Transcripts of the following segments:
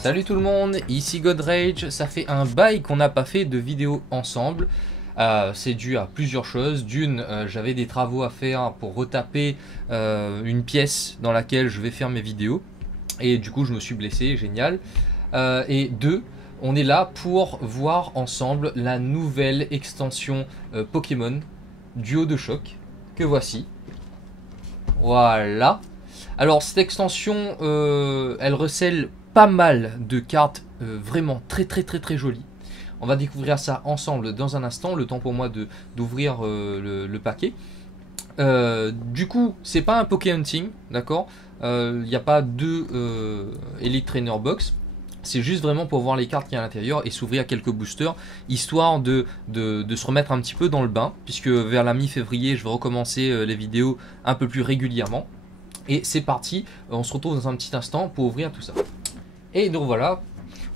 Salut tout le monde, ici Godrage. Ça fait un bail qu'on n'a pas fait de vidéo ensemble. C'est dû à plusieurs choses. D'une, j'avais des travaux à faire pour retaper une pièce dans laquelle je vais faire mes vidéos. Et du coup, je me suis blessé, génial. Et deux, on est là pour voir ensemble la nouvelle extension Pokémon Duo de choc que voici. Voilà. Alors cette extension, elle recèle pas mal de cartes vraiment très jolies. On va découvrir ça ensemble dans un instant, le temps pour moi d'ouvrir le paquet. Du coup, c'est pas un Poké Hunting, d'accord. Il n'y a pas deux Elite Trainer Box. C'est juste vraiment pour voir les cartes qu'il y a à l'intérieur et s'ouvrir quelques boosters, histoire de se remettre un petit peu dans le bain, puisque vers la mi-février, je vais recommencer les vidéos un peu plus régulièrement. Et c'est parti, on se retrouve dans un petit instant pour ouvrir tout ça. Et donc voilà,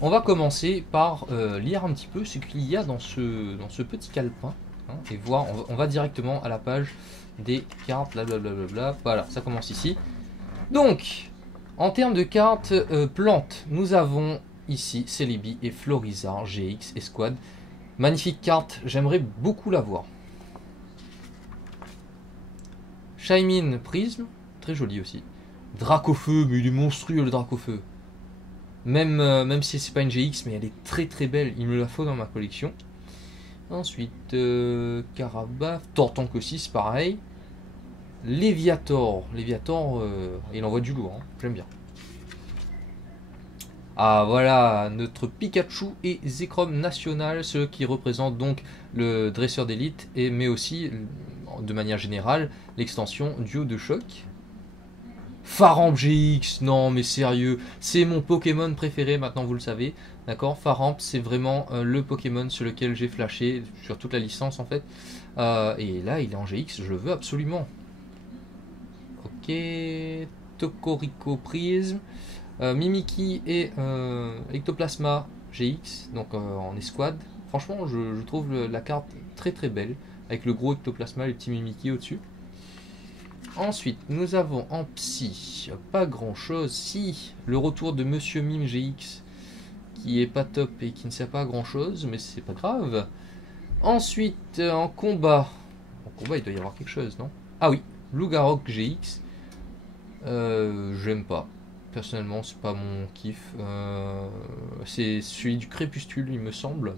on va commencer par lire un petit peu ce qu'il y a dans ce petit calepin. Hein, et voir, on va directement à la page des cartes, blablabla. Voilà, ça commence ici. Donc, en termes de cartes plantes, nous avons ici Celebi et Florizarre, GX et Squad. Magnifique carte, j'aimerais beaucoup la voir. Shaymin Prisme, très joli aussi. Dracofeu, mais il est monstrueux le Dracofeu. Même si c'est pas une GX, mais elle est très belle, il me la faut dans ma collection. Ensuite, Carabaf, Tortank aussi, c'est pareil. Léviator, il envoie du lourd, hein. J'aime bien. Ah voilà, notre Pikachu et Zekrom national, ceux qui représentent donc le dresseur d'élite, mais aussi, de manière générale, l'extension duo de choc. Faramp GX, non mais sérieux, c'est mon Pokémon préféré, maintenant vous le savez, d'accord. Faramp, c'est vraiment le Pokémon sur lequel j'ai flashé, sur toute la licence en fait. Et là, il est en GX, je le veux absolument. Ok, Tokorico Prisme, Mimikyu et Ectoplasma GX, donc en escouade. Franchement, je trouve la carte très belle, avec le gros Ectoplasma et le petit Mimikyu au-dessus. Ensuite, nous avons en psy, pas grand chose. Si, le retour de Monsieur Mime GX, qui est pas top et qui ne sert pas à grand chose, mais c'est pas grave. Ensuite, en combat, il doit y avoir quelque chose, non? Ah oui, Lugarok GX. J'aime pas. Personnellement, c'est pas mon kiff. C'est celui du Crépuscule, il me semble.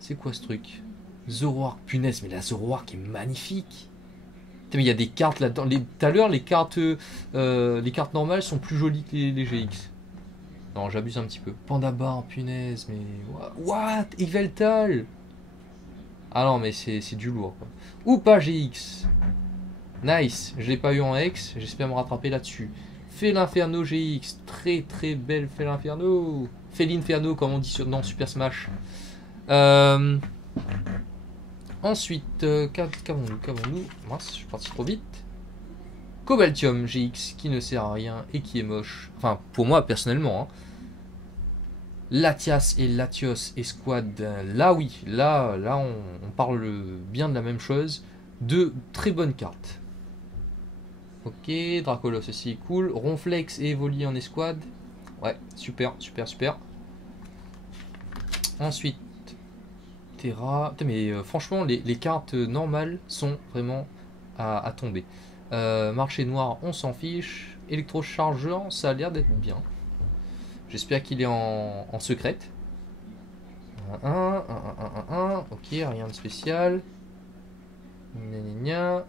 C'est quoi ce truc? Zoroark, punaise, mais la Zoroark est magnifique. Mais il y a des cartes là-dedans. Tout à l'heure, les cartes normales sont plus jolies que les GX. Non, j'abuse un petit peu. Pandabar, punaise, mais... What? Yveltal? Ah non, mais c'est du lourd, quoi. Ou pas GX. Nice. Je l'ai pas eu en X. J'espère me rattraper là-dessus. Félinferno GX. Très belle Félinferno. Félinferno, comme on dit dans Super Smash. Ensuite, qu'avons-nous? Mince, je suis parti trop vite. Cobaltium GX, qui ne sert à rien et qui est moche. Enfin, pour moi, personnellement. Hein. Latias et Latios et Squad. Là, oui. Là on parle bien de la même chose. Deux très bonnes cartes. Ok, Dracolos aussi, cool. Ronflex et Evoli en escouade. Ouais, super. Ensuite, Terra. Mais franchement, les cartes normales sont vraiment à tomber. Marché noir, on s'en fiche. Électrochargeur, ça a l'air d'être bien. J'espère qu'il est en secrète. 1, ok, rien de spécial.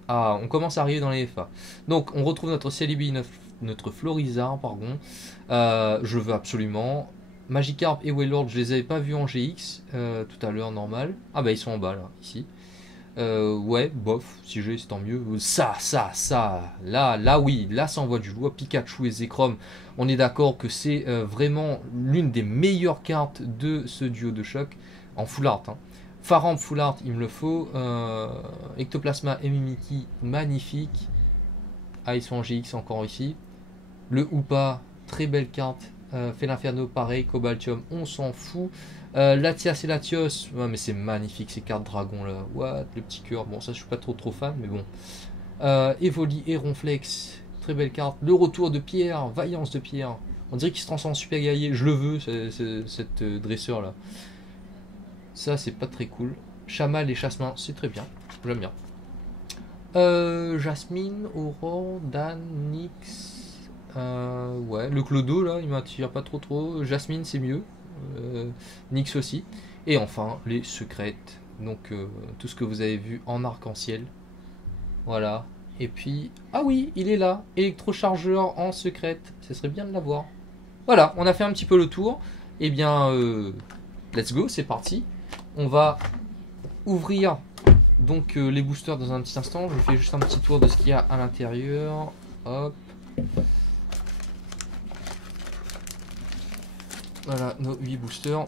Ah, on commence à arriver dans les FA. Donc, on retrouve notre Celebi, notre Florizarre, pardon. Je veux absolument. Magikarp et Wailord, je les avais pas vus en GX tout à l'heure, normal. Ah bah ils sont en bas là, ici. Ouais, bof, si j'ai c'est tant mieux. Ça, là oui, là ça envoie du lourd. Pikachu et Zekrom, on est d'accord que c'est vraiment l'une des meilleures cartes de ce duo de choc en full art. Hein. Faramp full art, il me le faut. Ectoplasma et Mimikyu, magnifique. Ah, ils sont en GX encore ici. Le Hoopa, très belle carte. Félinferno, pareil. Cobaltium, on s'en fout. Latias et Latios, ouais, mais c'est magnifique ces cartes dragons là. What, le petit cœur. Bon, ça je suis pas trop fan, mais bon. Evoli et Ronflex, très belle carte. Le retour de Pierre, Vaillance de Pierre. On dirait qu'il se transforme en super guerrier. Je le veux, cette dresseur là. Ça, c'est pas très cool. Chamal et Chassemain, c'est très bien. J'aime bien. Jasmine, Aurore, Dan, Nyx. Ouais, le Clodo là, il m'attire pas trop. Jasmine, c'est mieux. Nyx aussi. Et enfin, les secrètes. Donc, tout ce que vous avez vu en arc-en-ciel. Voilà. Et puis, ah oui, il est là. Électrochargeur en secrète. Ce serait bien de l'avoir. Voilà, on a fait un petit peu le tour. Eh bien, let's go, c'est parti. On va ouvrir donc les boosters dans un petit instant. Je fais juste un petit tour de ce qu'il y a à l'intérieur. Hop. Voilà, nos 8 boosters.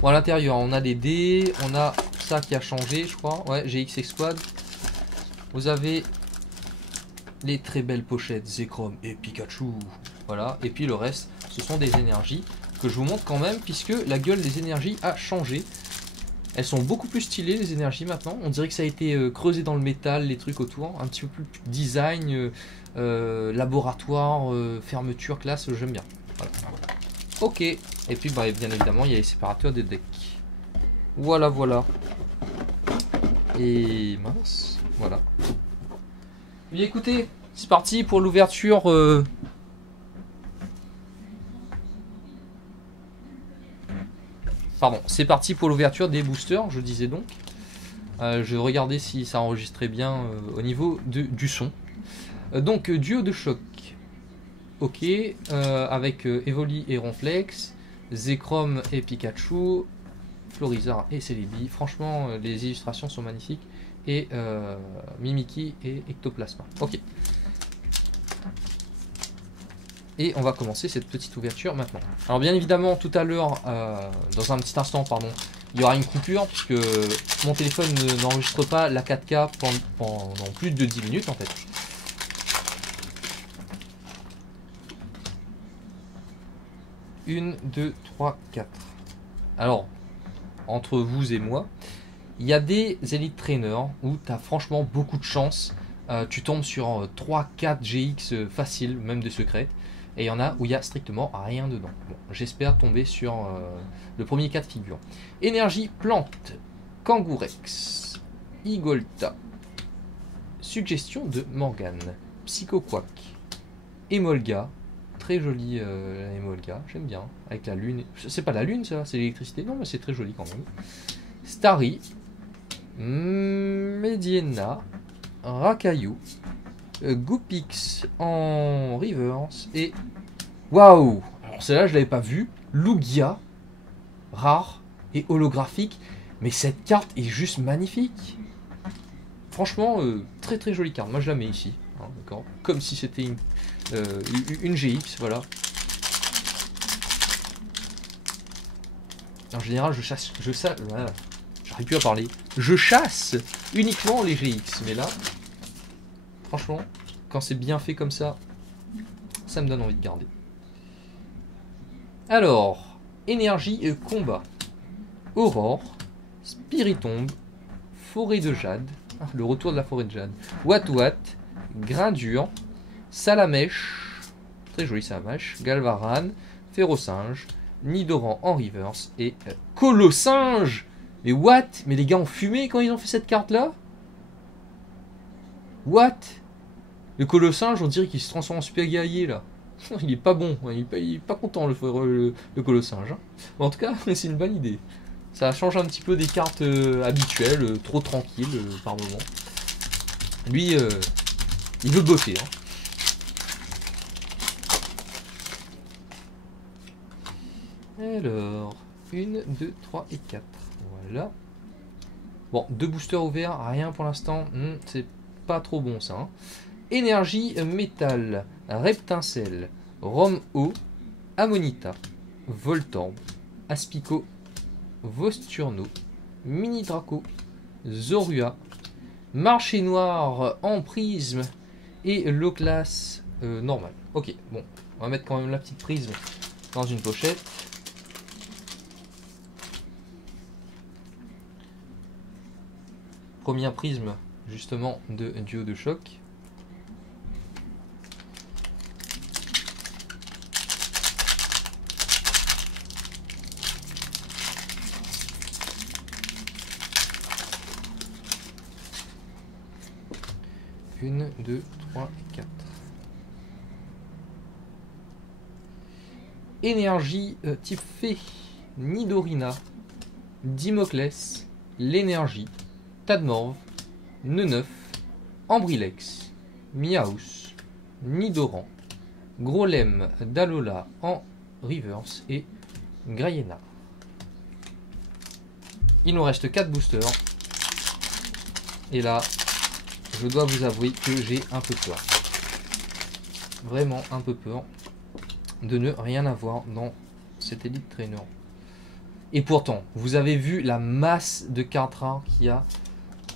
Bon, à l'intérieur, on a des dés. On a ça qui a changé, je crois. Ouais, GX Squad. Vous avez les très belles pochettes Zekrom et Pikachu. Voilà, et puis le reste, ce sont des énergies que je vous montre quand même, puisque la gueule des énergies a changé. Elles sont beaucoup plus stylées, les énergies maintenant. On dirait que ça a été creusé dans le métal, les trucs autour. Un petit peu plus design, laboratoire, fermeture, classe, j'aime bien. Voilà. Ok, et puis bah, bien évidemment, il y a les séparateurs des decks. Voilà, voilà. Et mince, voilà. Bien écoutez, c'est parti pour l'ouverture. Pardon, c'est parti pour l'ouverture des boosters, je disais donc. Je regardais si ça enregistrait bien au niveau du son. Donc, duo de choc. Ok, avec Evoli et Ronflex, Zekrom et Pikachu, Florizard et Celebi. Franchement, les illustrations sont magnifiques. Et Mimikyu et Ectoplasma. Ok. Et on va commencer cette petite ouverture maintenant. Alors bien évidemment, tout à l'heure, dans un petit instant, pardon, il y aura une coupure puisque mon téléphone n'enregistre pas la 4K pendant plus de 10 minutes en fait. Une, deux, trois, quatre. Alors, entre vous et moi, il y a des Elite Trainers où tu as franchement beaucoup de chance. Tu tombes sur 3-4 GX faciles, même de secrètes. Et il y en a où il n'y a strictement rien dedans. Bon, j'espère tomber sur le premier cas de figure. Énergie plante, Kangourex, Igolta, Suggestion de Morgane, Psychoquack, Emolga. Très joli Emolga, j'aime bien. Avec la lune. C'est pas la lune ça, c'est l'électricité. Non, mais c'est très joli quand même. Starry, Mediena, Rakayu, Goopix en reverse et waouh! Alors celle-là je l'avais pas vue. Lugia, rare et holographique, mais cette carte est juste magnifique. Franchement, très très jolie carte. Moi je la mets ici, hein, d'accord. Comme si c'était une GX, voilà. En général, voilà. J'arrive plus à parler. Je chasse uniquement les GX, mais là, franchement, quand c'est bien fait comme ça, ça me donne envie de garder. Alors, énergie et combat. Aurore, Spiritombe, Forêt de Jade, le retour de la Forêt de Jade, Watwat, Grindure, Salamèche, très joli Salamèche, Galvaran, Férocinge, Nidoran en reverse et Colossinge. Mais what? Mais les gars ont fumé quand ils ont fait cette carte là? What? Le Colossinge, on dirait qu'il se transforme en super guerrier là. Il est pas bon, il est pas content le Colossinge. Hein. En tout cas, c'est une bonne idée. Ça change un petit peu des cartes habituelles, trop tranquilles par moment. Lui, il veut bosser. Hein. Alors, 1, 2, 3 et 4. Voilà. Bon, 2 boosters ouverts, rien pour l'instant. C'est pas trop bon ça. Hein. Énergie métal, Reptincelle, Rom-O, Ammonita, Voltorb, Aspico, Vosturno, Mini Draco, Zorua, Marché Noir en prisme et Loclas normal. Ok, bon, on va mettre quand même la petite prisme dans une pochette. Premier prisme justement de duo de choc. 1, 2, 3, 4. Énergie type fée. Nidorina. Dimoclès. L'énergie. Tadmorve. Neneuf. Ambrilex. Miaus. Nidoran. Grolem d'Alola en reverse et Grayena. Il nous reste 4 boosters. Et là, je dois vous avouer que j'ai un peu peur. Vraiment un peu peur de ne rien avoir dans cet Elite Trainer. Et pourtant, vous avez vu la masse de cartes rares qu'il y a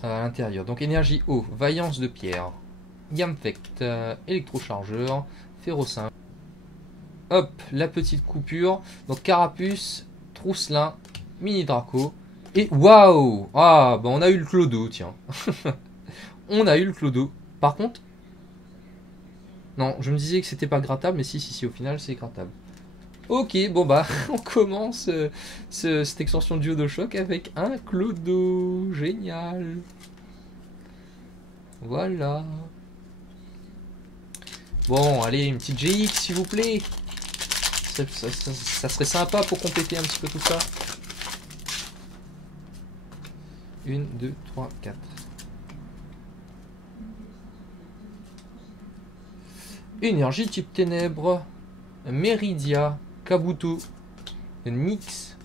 à l'intérieur. Donc énergie eau, vaillance de pierre, Yamfect, électrochargeur, Férocin. Hop, la petite coupure. Donc Carapuce, Trousselin, Mini Draco. Et waouh! Ah, bah on a eu le Clodo, tiens. On a eu le Clodo. Par contre, non, je me disais que c'était pas grattable, mais si, au final c'est grattable. Ok, bon bah, on commence cette extension duo de choc avec un Clodo. Génial. Voilà. Bon, allez, une petite GX s'il vous plaît. Ça serait sympa pour compléter un petit peu tout ça. 1, 2, 3, 4. Énergie type ténèbres. Meridia. Kabuto. Nyx.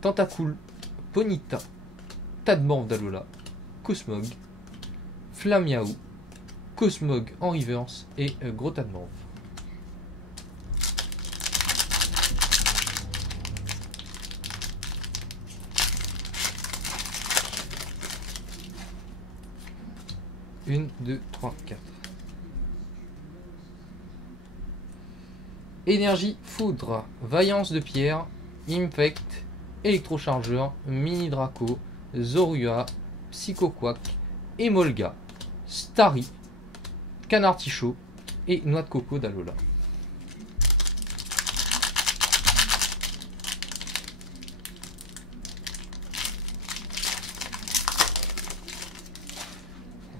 Tentacool. Ponyta. Tadmorve d'Alola. Cosmog. Flamiaou. Cosmog en reverse et gros Tadmorve. Une, deux, trois, quatre. Énergie foudre, vaillance de pierre, infect, électrochargeur, mini Draco, Zorua, Psychoquack, Emolga, Starry, Canard Tichot et Noix de Coco d'Alola.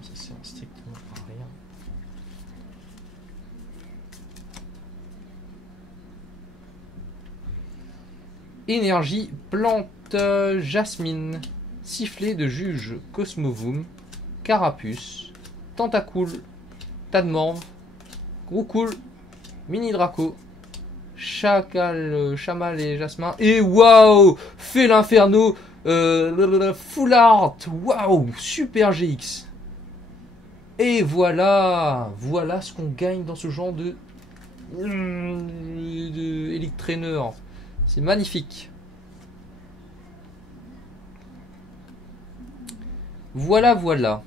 Ça sert strictement à rien. Énergie plante jasmine, sifflet de juge Cosmovoom, Carapuce, Tentacool, Tadmorve, Groucool, Mini Draco, Chacal, Chamal et Jasmin. Et waouh, fait l'inferno, Full Art, waouh, super GX. Et voilà, voilà ce qu'on gagne dans ce genre de Elite Trainer. C'est magnifique. Voilà, voilà.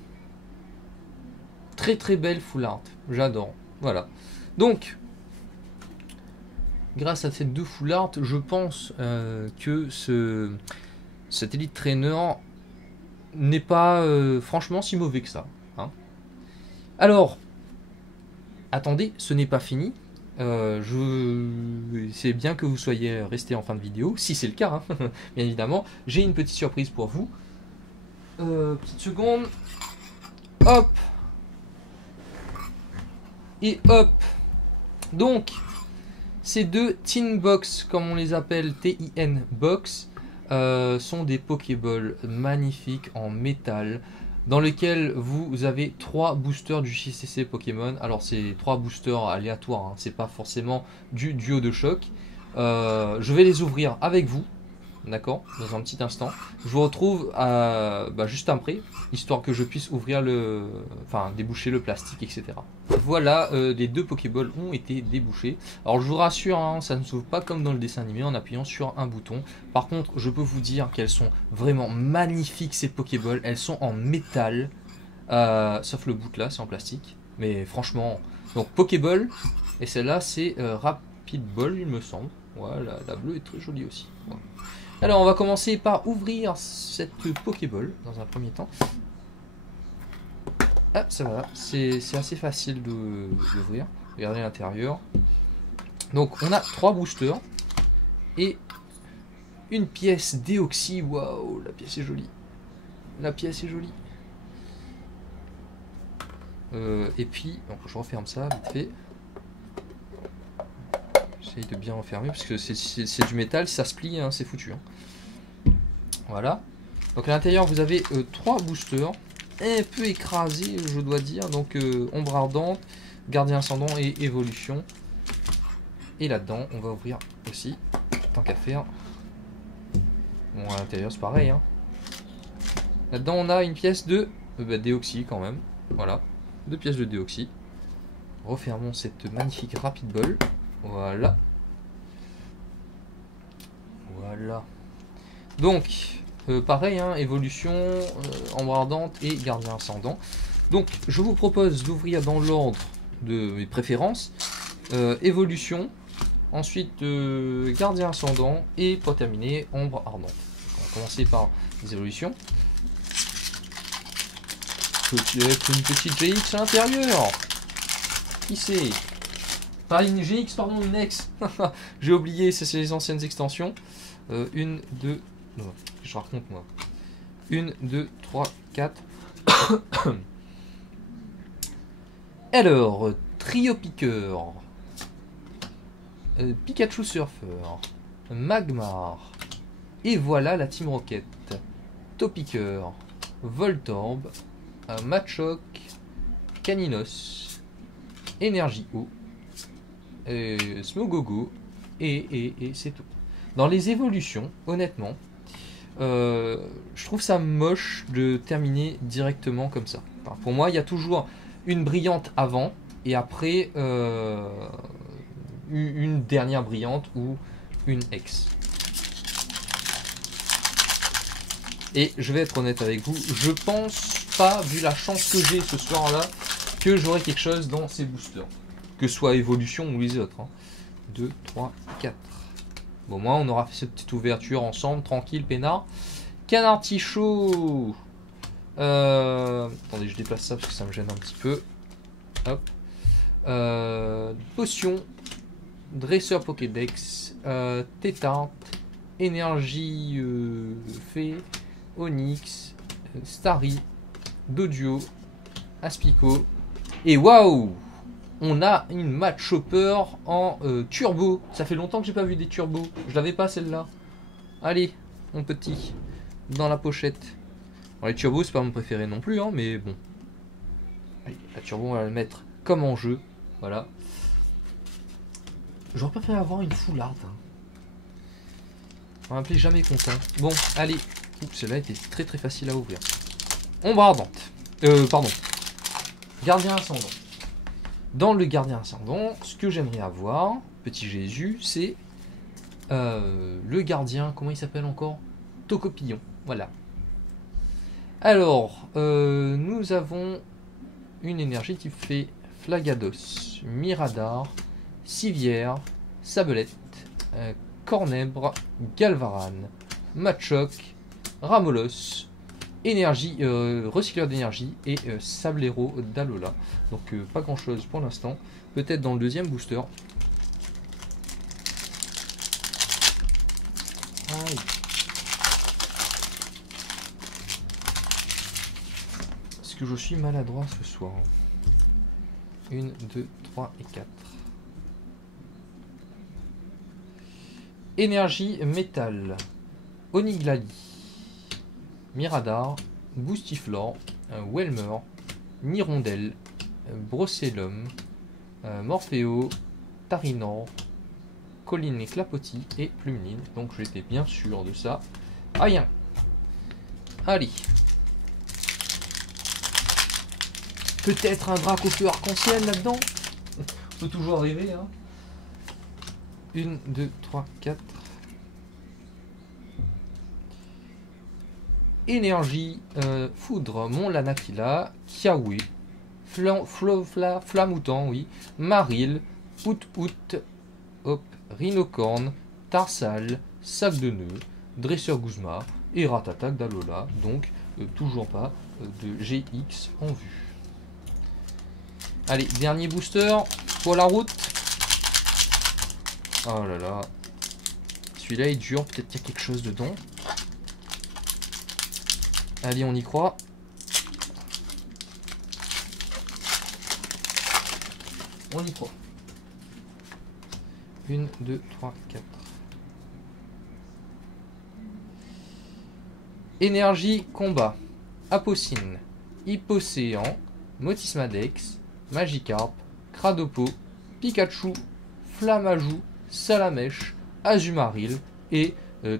Très très belle full art. J'adore. Voilà. Donc, grâce à ces deux full art, je pense que cet Elite Trainer n'est pas franchement si mauvais que ça. Hein. Alors, attendez, ce n'est pas fini. C'est bien que vous soyez resté en fin de vidéo, si c'est le cas, hein, bien évidemment. J'ai une petite surprise pour vous. Petite seconde. Hop. Et hop. Donc, ces deux Tin Box, comme on les appelle, TIN Box, sont des Pokéballs magnifiques en métal, dans lesquels vous avez 3 boosters du JCC Pokémon. Alors c'est 3 boosters aléatoires, hein, c'est pas forcément du duo de choc. Je vais les ouvrir avec vous, d'accord, dans un petit instant. Je vous retrouve juste après, histoire que je puisse ouvrir déboucher le plastique, etc. Voilà, les deux Pokéballs ont été débouchés. Alors je vous rassure, hein, ça ne s'ouvre pas comme dans le dessin animé en appuyant sur un bouton. Par contre, je peux vous dire qu'elles sont vraiment magnifiques ces Pokéballs. Elles sont en métal, sauf le bout là, c'est en plastique. Mais franchement, donc Pokéball, et celle-là c'est Rapid Ball, il me semble. Voilà, la bleue est très jolie aussi. Voilà. Alors on va commencer par ouvrir cette Pokéball dans un premier temps. Ah, ça va, c'est assez facile d'ouvrir. Regardez l'intérieur. Donc on a 3 boosters et une pièce déoxy. Waouh, la pièce est jolie. La pièce est jolie. Et puis, donc, je referme ça vite fait. J'essaye de bien refermer parce que c'est du métal, ça se plie, hein, c'est foutu. Hein. Voilà. Donc à l'intérieur, vous avez 3 boosters, un peu écrasés, je dois dire. Donc ombre ardente, gardien ascendant et évolution. Et là-dedans, on va ouvrir aussi, tant qu'à faire. Bon, à l'intérieur, c'est pareil. Hein. Là-dedans, on a une pièce de déoxy quand même. Voilà, 2 pièces de déoxy. Refermons cette magnifique rapid ball. Voilà. Voilà. Donc, pareil, hein, évolution, ombre ardente et gardien ascendant. Donc, je vous propose d'ouvrir dans l'ordre de mes préférences. Évolution, ensuite gardien ascendant et pour terminer, ombre ardente. On va commencer par les évolutions. Peut-être une petite GX à l'intérieur. Qui c'est? Pas une GX, pardon, une X. J'ai oublié, c'est les anciennes extensions. 1, 2, non, je raconte moi. 1, 2, 3, 4. Alors, Trio Piqueur, Pikachu Surfer, Magmar, et voilà la Team Rocket. Topiqueur, Voltorb, Machoke, Caninos, Énergie Eau, Smogogo, et c'est tout. Dans les évolutions, honnêtement, je trouve ça moche de terminer directement comme ça. Enfin, pour moi, il y a toujours une brillante avant et après une dernière brillante ou une X. Et je vais être honnête avec vous, je pense pas, vu la chance que j'ai ce soir-là, que j'aurai quelque chose dans ces boosters. Que ce soit évolution ou les autres. Hein. 2, 3, 4. Bon, moi, on aura fait cette petite ouverture ensemble, tranquille, peinard. Canard Tichot. Attendez, je déplace ça parce que ça me gêne un petit peu. Hop. Potion. Dresseur Pokédex. Tétante. Énergie Fée. Onyx. Starry. Doduo. Aspico. Et waouh! On a une match Chopper en turbo. Ça fait longtemps que j'ai pas vu des turbos. Je l'avais pas celle-là. Allez, mon petit, dans la pochette. Bon, les turbos, c'est pas mon préféré non plus, hein, mais bon. Allez, la turbo, on va la mettre comme en jeu. Voilà. J'aurais préféré avoir une full art. Hein. On va m'appeler jamais content. Bon, allez. Oups, celle-là était très très facile à ouvrir. Ombre ardente. Pardon. Gardien ascendant. Dans le gardien ascendant, ce que j'aimerais avoir, petit Jésus, c'est le gardien, comment il s'appelle encore? Tocopillon, voilà. Alors, nous avons une énergie type fée, Flagados, Miradar, Civière, Sabelette, Cornèbre, Galvaran, Machoke, Ramolos, énergie, recycleur d'énergie et Sablero d'Alola. Donc pas grand chose pour l'instant. Peut-être dans le deuxième booster. Aïe. Est-ce que je suis maladroit ce soir? 1, 2, 3 et 4. Énergie métal. Oniglali. Miradar, Boostiflor, Welmer, Nirondelle, Brocellum, Morpheo, Tarinor, Colline et Clapotis et Plumeline. Donc j'étais bien sûr de ça. Rien. Allez. Peut-être un Dracofeu arc-en-ciel là-dedans. On peut toujours rêver. Hein. 1, 2, 3, 4. Énergie, Foudre, Mon Lanakila, Kiawe, Flamoutant, oui, Maril, Out, Hop, Rhinocorne, Tarsal, Sac de Nœud, Dresseur Guzma et Ratatak d'Alola. Donc, toujours pas de GX en vue. Allez, dernier booster pour la route. Oh là là. Celui-là est dur, peut-être qu'il y a quelque chose dedans. Allez, on y croit. On y croit. 1, 2, 3, 4. Énergie combat. Apocine, Hypocéan, Motismadex, Magikarp, Cradopo, Pikachu, Flammajou, Salamèche, Azumarill et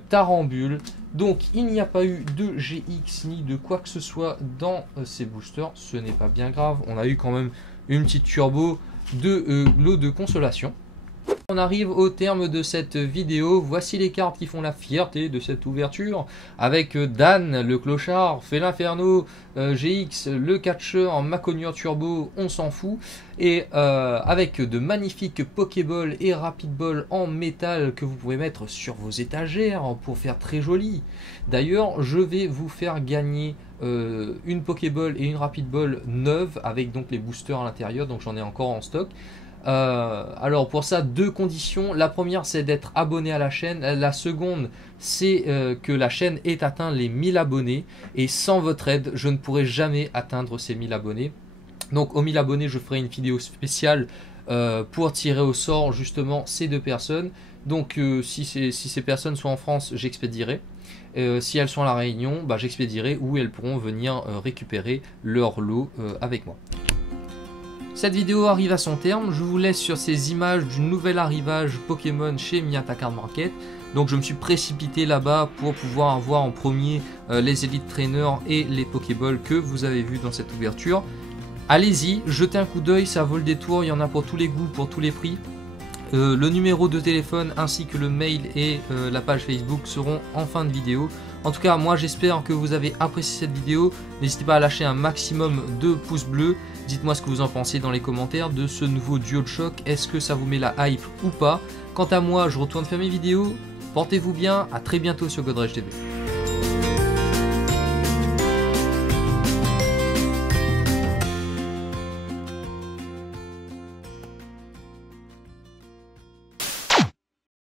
Tarambule. Donc il n'y a pas eu de GX ni de quoi que ce soit dans ces boosters. Ce n'est pas bien grave. On a eu quand même une petite turbo de lot de consolation. On arrive au terme de cette vidéo. Voici les cartes qui font la fierté de cette ouverture, avec Dan, le clochard, Félinferno, GX, le catcheur, Macognure Turbo, on s'en fout, et avec de magnifiques Pokéball et Rapid Ball en métal que vous pouvez mettre sur vos étagères pour faire très joli. D'ailleurs, je vais vous faire gagner une Pokéball et une Rapid Ball neuve avec donc les boosters à l'intérieur, donc j'en ai encore en stock. Alors pour ça, deux conditions. La première, c'est d'être abonné à la chaîne. La seconde, c'est que la chaîne ait atteint les 1000 abonnés. Et sans votre aide, je ne pourrai jamais atteindre ces 1000 abonnés. Donc aux 1000 abonnés, je ferai une vidéo spéciale pour tirer au sort justement ces deux personnes. Donc si ces personnes sont en France, j'expédierai. Si elles sont à La Réunion, bah, j'expédierai, ou elles pourront venir récupérer leur lot avec moi. Cette vidéo arrive à son terme, je vous laisse sur ces images du nouvel arrivage Pokémon chez Miyata Card Market. Donc je me suis précipité là-bas pour pouvoir voir en premier les Elite Trainers et les Pokéballs que vous avez vus dans cette ouverture. Allez-y, jetez un coup d'œil, ça vaut le détour, il y en a pour tous les goûts, pour tous les prix. Le numéro de téléphone ainsi que le mail et la page Facebook seront en fin de vidéo. En tout cas, moi j'espère que vous avez apprécié cette vidéo. N'hésitez pas à lâcher un maximum de pouces bleus. Dites-moi ce que vous en pensez dans les commentaires de ce nouveau duo de choc. Est-ce que ça vous met la hype ou pas? Quant à moi, je retourne faire mes vidéos. Portez-vous bien, à très bientôt sur GoDredge TV.